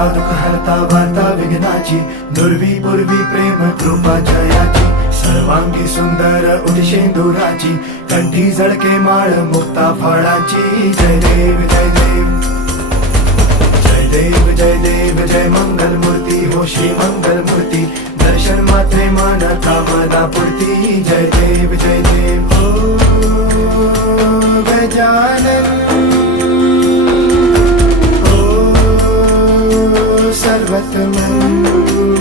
हरता दुःख हरता वार्ता विघ्नाची, दुर्वी पूर्वी प्रेम कृपा जयाची, सर्वांगी सुंदर उदिशेंदुराची, कंठी झळके माळ मुक्ता फळाची. जय देव जय देव जय देव जय देव जय मंगल मूर्ती हो श्री मंगल मूर्ती, दर्शन मात्रे मन कामना पूर्ती. जय देव जय देव हो गजानन हो सर्वतमन